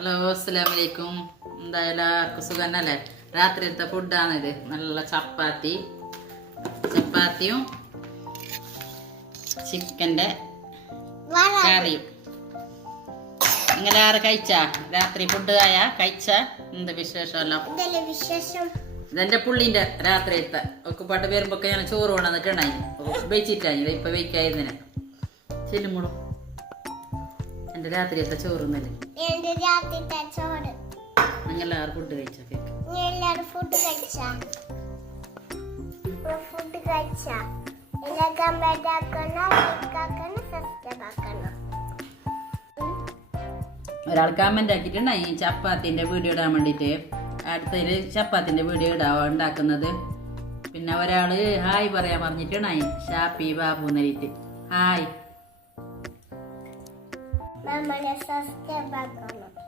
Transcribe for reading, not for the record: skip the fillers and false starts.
Hello അസ്സലാമലൈക്കും. എന്തായാലും എല്ലാവർക്കും സുഖന്നല്ലേ? രാത്രിയിലത്തെ ഫുഡാണിത്. നല്ല ചപ്പാത്തിയും ചിക്കൻ്റെ കറിയും. നിങ്ങൾ ആരെ കഴിച്ചാ? രാത്രി ഫുഡ് കഴിച്ച എന്ത് വിശേഷമല്ലോ? ഇതെന്റെ പുള്ളിന്റെ രാത്രിയത്തെ ഒക്കെ പാട്ട് വരുമ്പോ ഞാൻ ചോറ് കൊണ്ടുവന്നിട്ടുണ്ടായി വെച്ചിട്ടായി. ഇപ്പൊ വെക്കായിരുന്നില്ല ചെല്ലുമ്പോഴും എന്റെ രാത്രിയത്തെ ചോറുന്നല്ലേ. നിങ്ങൾ എല്ലാവരും ഫുഡ് കഴിച്ചാ? ഒരാൾ കമന്റ് ആക്കിയിട്ടുണ്ടായി ചപ്പാത്തിന്റെ വീഡിയോ ഇടാൻ വേണ്ടിട്ട്. അടുത്തതില് ചപ്പാത്തിന്റെ വീഡിയോ ഉണ്ടാക്കുന്നത്. പിന്നെ ഒരാള് ഹായ് പറയാൻ പറഞ്ഞിട്ടുണ്ടായി, ഷാപ്പി ബാബു എന്നിട്ട്. ഹായ്.